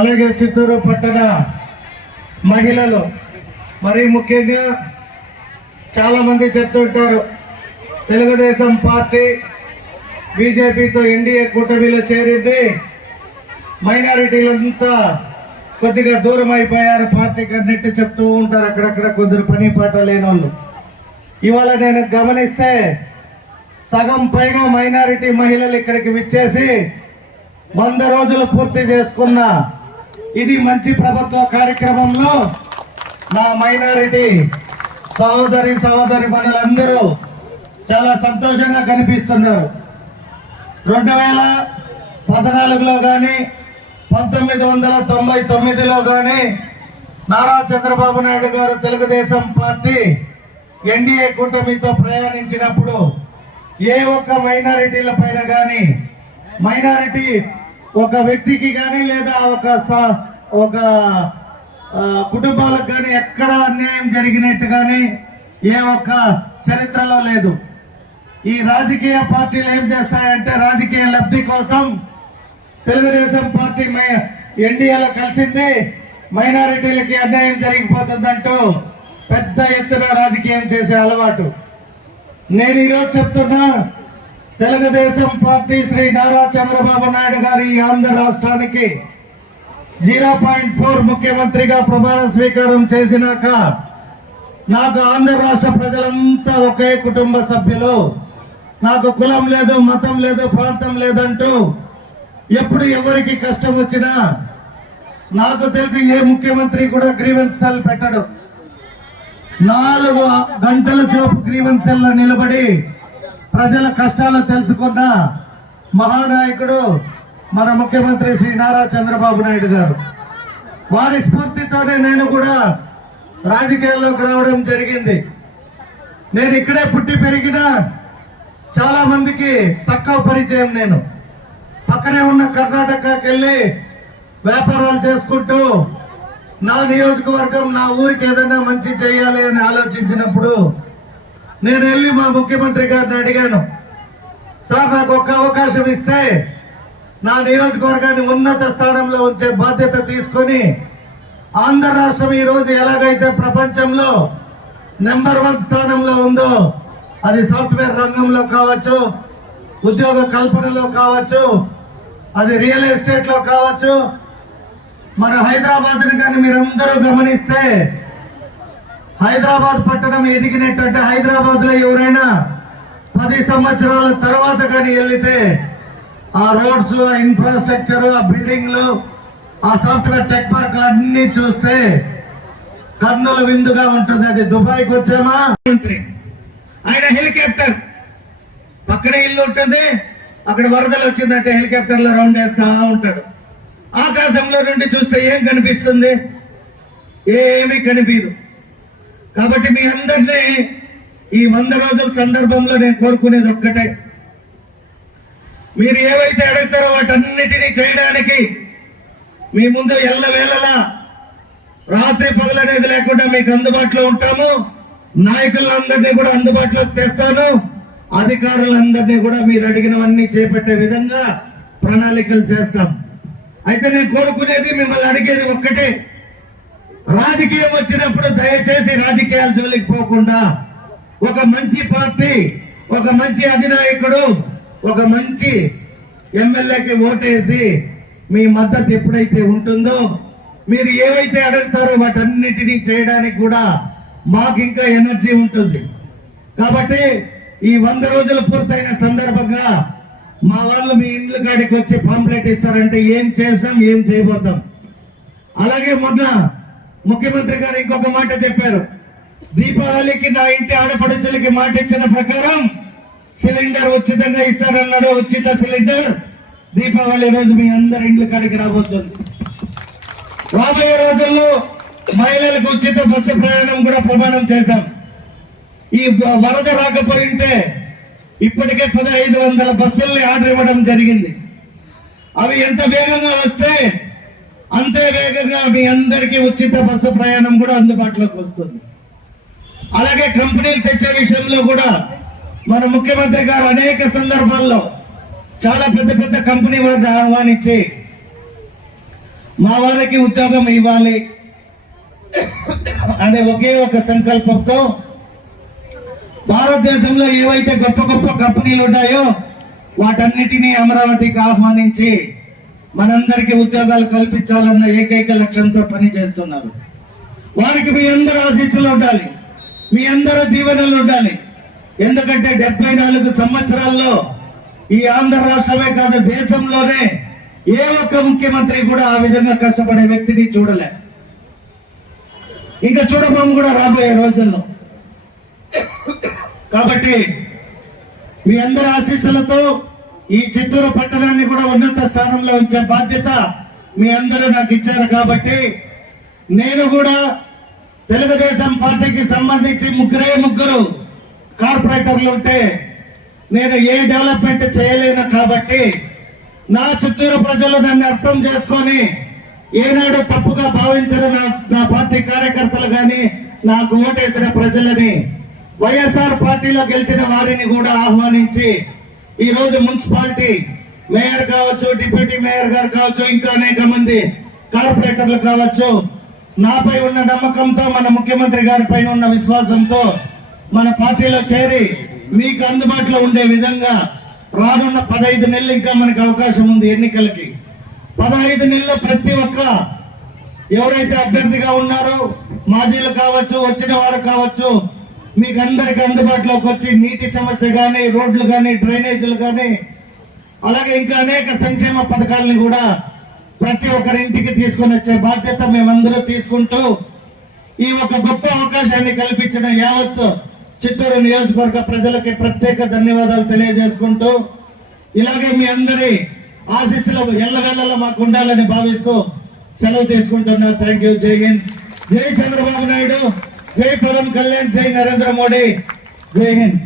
అలాగే చిత్తూరు పట్టణ మహిళలు మరీ ముఖ్యంగా చాలామంది చెప్తుంటారు తెలుగుదేశం పార్టీ బీజేపీతో ఎన్డీఏ కూటమిలో చేరింది మైనారిటీలంతా కొద్దిగా దూరం అయిపోయారు పార్టీకి అన్నట్టు చెప్తూ ఉంటారు అక్కడక్కడ కొందరు పని పాట లేని వాళ్ళు ఇవాళ నేను గమనిస్తే సగం పైగా మైనారిటీ మహిళలు ఇక్కడికి విచ్చేసి వంద రోజులు పూర్తి చేసుకున్న ఇది మంచి ప్రభుత్వ కార్యక్రమంలో నా మైనారిటీ సహోదరి సహోదరి మనులందరూ చాలా సంతోషంగా కనిపిస్తున్నారు. రెండు వేల పద్నాలుగులో కానీ పంతొమ్మిది వందల తొంభై తొమ్మిదిలో కానీ నారా చంద్రబాబు నాయుడు గారు తెలుగుదేశం పార్టీ ఎన్డీఏ కూటమితో ప్రయాణించినప్పుడు ఏ ఒక్క మైనారిటీల పైన కానీ మైనారిటీ ఒక వ్యక్తికి కానీ లేదా ఒక స- ఒక కుటుంబాలకు కానీ ఎక్కడ అన్యాయం జరిగినట్టు కానీ ఏ ఒక్క చరిత్రలో లేదు. ఈ రాజకీయ పార్టీలు ఏం చేస్తాయంటే రాజకీయ లబ్ధి కోసం తెలుగుదేశం పార్టీ మై- ఎన్డీఏలో కలిసింది. మైనారిటీలకి అన్యాయం జరిగిపోతుందంటూ పెద్ద ఎత్తున రాజకీయం చేసే అలవాటు. నేను ఈరోజు చెప్తున్నా తెలుగుదేశం పార్టీ శ్రీ నారా చంద్రబాబు నాయుడు గారి ఈ ఆంధ్ర రాష్ట్రానికి జీరో పాయింట్ ఫోర్ ముఖ్యమంత్రిగా ప్రమాణ స్వీకారం చేసినాక నాకు ఆంధ్ర రాష్ట్ర ప్రజలంతా ఒకే కుటుంబ సభ్యులు. నాకు కులం లేదు మతం లేదు ప్రాంతం లేదంటూ ఎప్పుడు ఎవరికి కష్టం వచ్చినా నాకు తెలిసి ఏ ముఖ్యమంత్రి కూడా గ్రీవెన్స్ పెట్టడు. నాలుగు గంటల చూపు గ్రీవెన్స్ నిలబడి ప్రజల కష్టాలు తెలుసుకున్న మహానాయకుడు మన ముఖ్యమంత్రి శ్రీ నారా చంద్రబాబు నాయుడు గారు. వారి స్ఫూర్తితోనే నేను కూడా రాజకీయాల్లోకి రావడం జరిగింది. నేను ఇక్కడే పుట్టి పెరిగిన చాలా మందికి తక్కువ పరిచయం నేను. పక్కనే ఉన్న కర్ణాటకకి వెళ్ళి వ్యాపారాలు చేసుకుంటూ నా నియోజకవర్గం నా ఊరికి ఏదైనా మంచి చేయాలి అని ఆలోచించినప్పుడు నేను వెళ్ళి మా ముఖ్యమంత్రి గారిని అడిగాను సార్ నాకు ఒక్క అవకాశం ఇస్తే నా నియోజకవర్గాన్ని ఉన్నత స్థానంలో ఉంచే బాధ్యత తీసుకొని ఆంధ్ర రాష్ట్రం ఈ రోజు ఎలాగైతే ప్రపంచంలో నెంబర్ వన్ స్థానంలో ఉందో అది సాఫ్ట్వేర్ రంగంలో కావచ్చు ఉద్యోగ కల్పనలో కావచ్చు అది రియల్ ఎస్టేట్లో కావచ్చు మన హైదరాబాద్ని కానీ మీరందరూ గమనిస్తే హైదరాబాద్ పట్టణం ఎదిగినట్టు హైదరాబాద్లో ఎవరైనా పది సంవత్సరాల తర్వాత కానీ వెళ్తే ఆ రోడ్స్ ఆ ఇన్ఫ్రాస్ట్రక్చర్ ఆ బిల్డింగ్లు ఆ సాఫ్ట్వేర్ టెక్ పార్క్ అన్ని చూస్తే కన్నుల విందుగా ఉంటుంది. అది దుబాయ్కి వచ్చామా? మంత్రి. ఆయన హెలికాప్టర్. పక్కనే ఇల్లు ఉంటుంది. అక్కడ వరదలు వచ్చిందంటే హెలికాప్టర్లో రౌండ్ వేస్తా ఉంటాడు. ఆకాశంలో నుండి చూస్తే ఏం కనిపిస్తుంది? ఏమీ కనిపించదు. కాబట్టి మీ అందరినీ ఈ వంద రోజుల సందర్భంలో నేను కోరుకునేది ఒక్కటే. మీరు ఏవైతే అడుగుతారో వాటన్నిటినీ చేయడానికి మీ ముందు ఎల్లవేళలా రాత్రి పగలనేది లేకుండా మీకు అందుబాటులో ఉంటాము. నాయకులందరినీ కూడా అందుబాటులోకి తెస్తాను. అధికారులందరినీ కూడా మీరు అడిగినవన్నీ చేపట్టే విధంగా ప్రణాళికలు చేస్తాం. అయితే నేను కోరుకునేది మిమ్మల్ని అడిగేది ఒక్కటే. రాజకీయం వచ్చినప్పుడు దయచేసి రాజకీయాల జోలికి పోకుండా ఒక మంచి పార్టీ ఒక మంచి అధినాయకుడు ఒక మంచి ఎమ్మెల్యేకి ఓటేసి మీ మద్దతు ఎప్పుడైతే ఉంటుందో మీరు ఏవైతే అడుగుతారో వాటన్నిటినీ చేయడానికి కూడా మాకు ఇంకా ఎనర్జీ ఉంటుంది. కాబట్టి ఈ వంద రోజులు పూర్తయిన సందర్భంగా మా వాళ్ళు మీ ఇండ్ల కాడికి వచ్చి పాంప్లెట్ ఇస్తారంటే ఏం చేస్తాం ఏం చేయబోతాం? అలాగే మొన్న ముఖ్యమంత్రి గారు ఇంకొక మాట చెప్పారు. దీపావళికి నా ఇంటి ఆడపడుచులకి మాట ఇచ్చిన ప్రకారం సిలిండర్ ఉచితంగా ఇస్తారన్నాడు. ఉచిత సిలిండర్. దీపావళి రోజు మీ అందరి ఇండ్ల కాడికి రాబోతుంది. రాబోయే రోజుల్లో మహిళలకు ఉచిత బస్సు ప్రయాణం కూడా ప్రమాణం చేశాం. ఈ వరద వరద రాకపోయింటే ఇప్పటికే పదహైదు వందల బస్సుల్ని ఆర్డర్ ఇవ్వడం జరిగింది. అవి ఎంత వేగంగా వస్తే అంతే వేగంగా మీ అందరికీ ఉచిత బస్సు ప్రయాణం కూడా అందుబాటులోకి వస్తుంది. అలాగే కంపెనీలు తెచ్చే విషయంలో కూడా మన ముఖ్యమంత్రి గారు అనేక సందర్భాల్లో చాలా పెద్ద పెద్ద కంపెనీ వారిని ఆహ్వానించి మా వారికి ఉద్యోగం ఇవ్వాలి అనే ఒకే ఒక సంకల్పంతో భారతదేశంలో ఏవైతే గొప్ప గొప్ప కంపెనీలు ఉన్నాయో వాటన్నిటినీ అమరావతికి ఆహ్వానించి మనందరికీ ఉద్యోగాలు కల్పించాలన్న ఏకైక లక్ష్యంతో పనిచేస్తున్నారు. వారికి మీ అందరూ ఆశీస్సులు ఉండాలి. మీ అందరూ దీవెనలు ఉండాలి. ఎందుకంటే డెబ్బై నాలుగు సంవత్సరాల్లో ఈ ఆంధ్ర రాష్ట్రమే కాదు దేశంలోనే ఏ ఒక్క ముఖ్యమంత్రి కూడా ఆ విధంగా కష్టపడే వ్యక్తిని చూడలే. ఇంకా చూడబోము కూడా రాబోయే రోజుల్లో. కాబట్టి మీ అందరి ఆశీస్సులతో ఈ చిత్తూరు పట్టణాన్ని కూడా ఉన్నత స్థానంలో ఉంచే బాధ్యత మీ అందరూ నాకు ఇచ్చారు కాబట్టి నేను కూడా తెలుగుదేశం పార్టీకి సంబంధించి ముగ్గురే ముగ్గురు కార్పొరేటర్లు ఉంటే నేను ఏ డెవలప్మెంట్ చేయలేను కాబట్టి నా చిత్తూరు ప్రజలు నన్ను అర్థం చేసుకొని ఏనాడు తప్పుగా భావించిన నా నా పార్టీ కార్యకర్తలు కానీ నాకు ఓటేసిన ప్రజలని వైఎస్ఆర్ పార్టీలో గెలిచిన వారిని కూడా ఆహ్వానించి ఈరోజు మున్సిపాలిటీ మేయర్ కావచ్చు డిప్యూటీ మేయర్ గారు కావచ్చు ఇంకా అనేక మంది కార్పొరేటర్లు కావచ్చు నాపై ఉన్న నమ్మకంతో మన ముఖ్యమంత్రి గారి పైన ఉన్న విశ్వాసంతో మన పార్టీలో చేరి మీకు అందుబాటులో ఉండే విధంగా రానున్న పదహైదు నెలలు ఇంకా మనకు అవకాశం ఉంది ఎన్నికలకి. పదహైదు నెలలు ప్రతి ఒక్క ఎవరైతే అభ్యర్థిగా ఉన్నారో మాజీలు కావచ్చు వచ్చిన వారు కావచ్చు మీకు అందరికి అందుబాటులోకి వచ్చి నీటి సమస్య కానీ రోడ్లు కానీ డ్రైనేజీలు కానీ అలాగే ఇంకా అనేక సంక్షేమ పథకాలని కూడా ప్రతి ఒక్కరి ఇంటికి తీసుకొని వచ్చే బాధ్యత మేమందరూ తీసుకుంటూ ఈ ఒక గొప్ప అవకాశాన్ని కల్పించిన యావత్ చిత్తూరు నియోజకవర్గ ప్రజలకి ప్రత్యేక ధన్యవాదాలు తెలియజేసుకుంటూ ఇలాగే మీ అందరి ఆశీస్సులు ఎల్లవేళలా మాకు ఉండాలని భావిస్తూ సెలవు తీసుకుంటున్నా. థ్యాంక్ యూ జై హింద్. జై చంద్రబాబు నాయుడు. జై పవన్ కళ్యాణ్ జై నరేంద్ర మోడీ. జై హింద్.